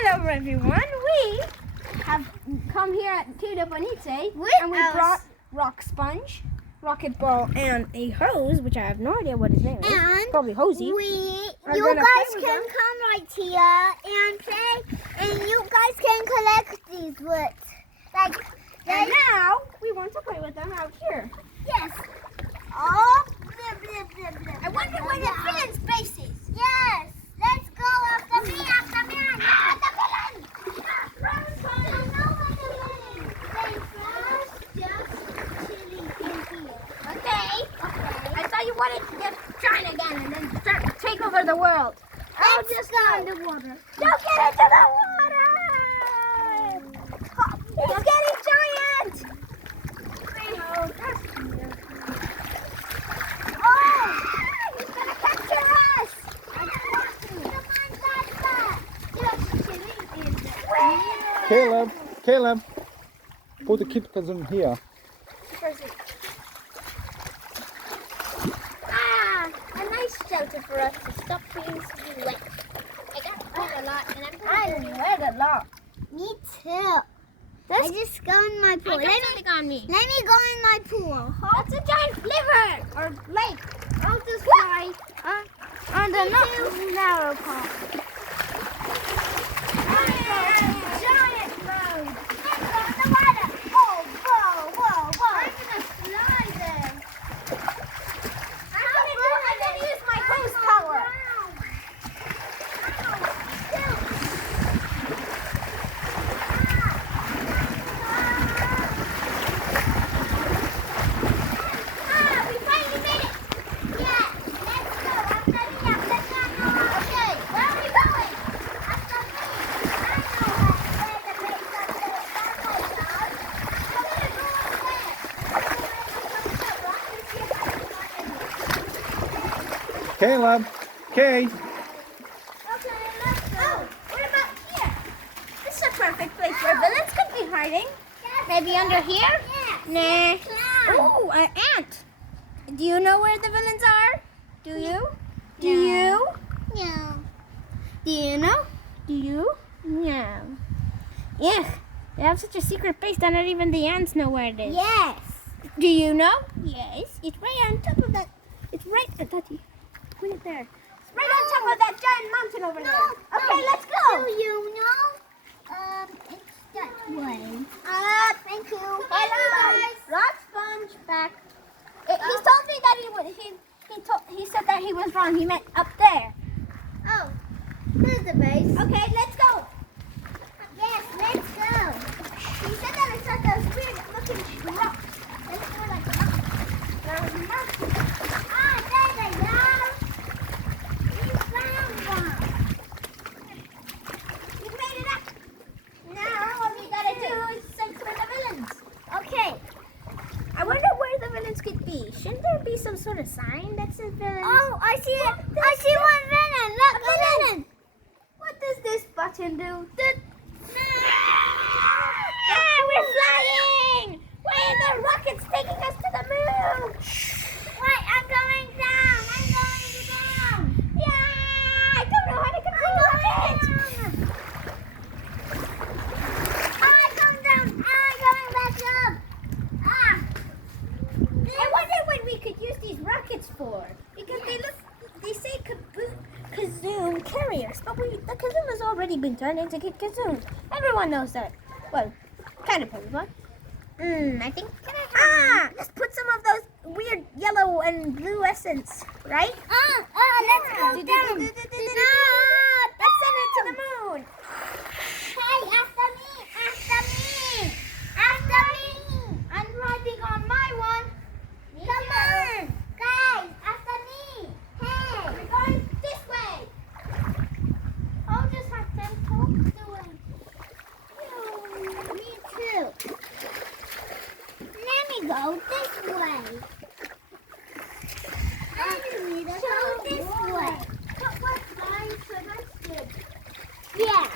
Hello everyone, we have come here at Tita Bonice and we brought rock sponge, rocket ball, and a hose, which I have no idea what his name is. And probably Hosey. You guys can come right here and play, and you guys can collect these woods. And now we want to play with them out here. Yes. Oh, I wonder where the villain's base is. Yes. Let's go after me, after me. The villain! I know where the villain is. Just chilling in here. Okay. I thought you wanted to get China again and then start to take over the world. Let's just go in the water. Don't get into the water! He's getting giant! Oh! He's gonna capture us! Caleb, put the kitten here. Ah, a nice shelter for us to stop being wet. I got wet a lot, and I'm wet a lot. Me too. I just go in my pool. Let me go in my pool. That's a giant river or lake. I'll just fly on the narrow part. Giant road. Let's go in the water. Whoa. I'm gonna fly there. I'm gonna use my hose power. We finally made it. Yes, let's go. After me. Okay, where are we going? After me. I know where the base of the Caleb, Kay. Okay, let's go. What about here? This is a perfect place where villains could be hiding. Maybe under here? Yes. Nah. Oh, an ant. Do you know where the villains are? Do you? Do you? No. Do you know? Do you? No. Yeah. They have such a secret base that not even the ants know where it is. Yes. Do you know? Yes. It's right on top of that. It's right. Tati, put it there. It's right on top of that giant mountain over there. Okay, let's go. Do you know? It's that way. Thank you. Hello, Rock Sponge back. He told me that he said that he was wrong. He meant up there. Oh, there's the base. Okay, let's go. Yes, let's go. He said that it's like those weird looking rocks. They look more like rocks. There's mountains. There they go. We found one. You made it up. Now what we gotta do is search for the villains. Okay. I wonder where the villains could be. Shouldn't there be some sort of sign that says villains? Oh, I see it. I see one villain. Look, A the villain. villain. What does this button do? Ah, We're flying! Why are the rockets taking us to the moon? Wait, I'm going down. Yeah! I don't know how to control the rocket! I come down. I'm going back up. I wonder what we could use these rockets for. Because they say Kazoom carriers, but the Kazoom has already been turned into Kazoom. Everyone knows that. Well, kind of everyone. I think. Let's put some of those weird yellow and blue essence, right? Let's go down. Let's send it to the moon. Hey, after me. I'm riding on my one. Come on, guys, after me. Hey, We're going this way. I'll just have them talk to him. Me too. Let me go this way. Go this way. But what I suggested. Yeah.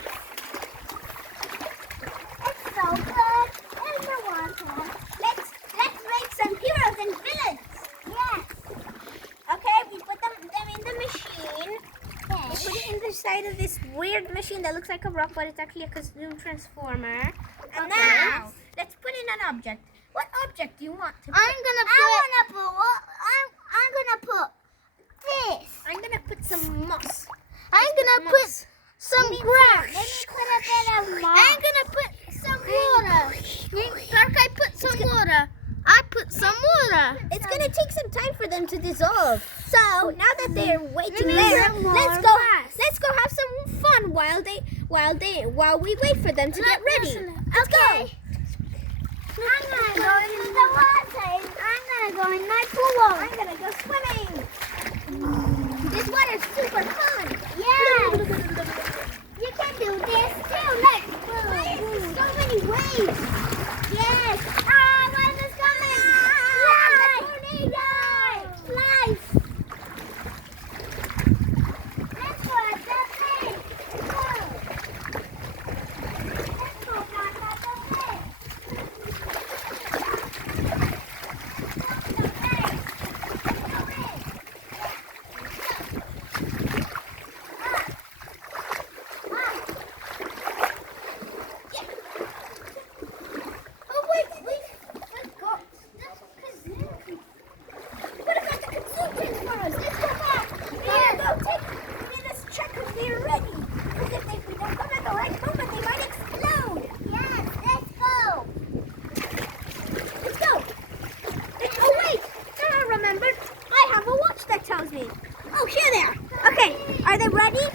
It's so good in the water. Let's make some heroes and villains. Yes. Okay, we put them in the machine. Yes. We put it in the side of this weird machine something that looks like a rock, but it's actually a Kazoom transformer. And now, let's put in an object. What object do you want to put? I'm gonna put this. I'm gonna put some moss. I'm gonna put some grass. Let me put a bit of moss. I'm gonna put some water. Like I put some water. I put some water. It's gonna take some time for them to dissolve. So now that they're waiting Maybe there, some more let's go have some fun while we wait for them to get ready. Let's go. I'm gonna go into the water. I'm gonna go in my pool. I'm gonna go swimming. This water's super fun. Yes. You can do this too. Look. So many waves. Yes. One is coming. Tornado. Life. Let's go at the thing. Go. Let's go back at the thing. Oh, here they are. Okay, are they ready?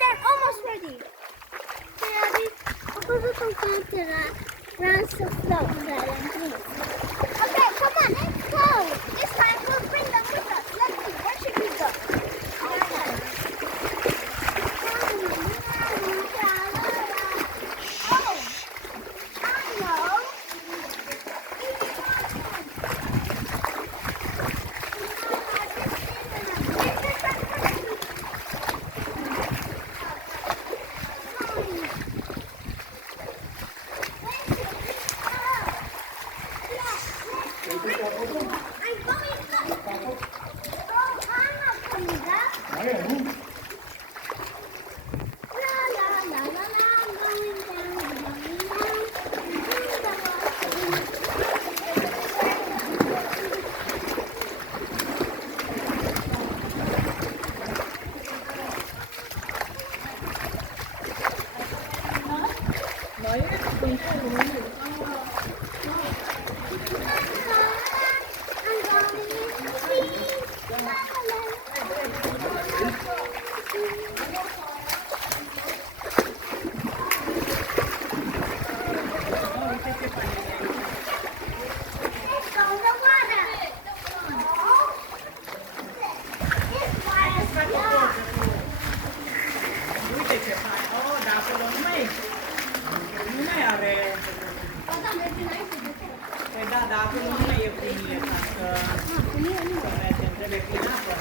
They're almost ready. Okay, come on, let's go. This time we'll bring them with us. Let's see, where should we go? Oh, I know. Da, acum nu mai e primie, ca să mergem, trebuie clinată.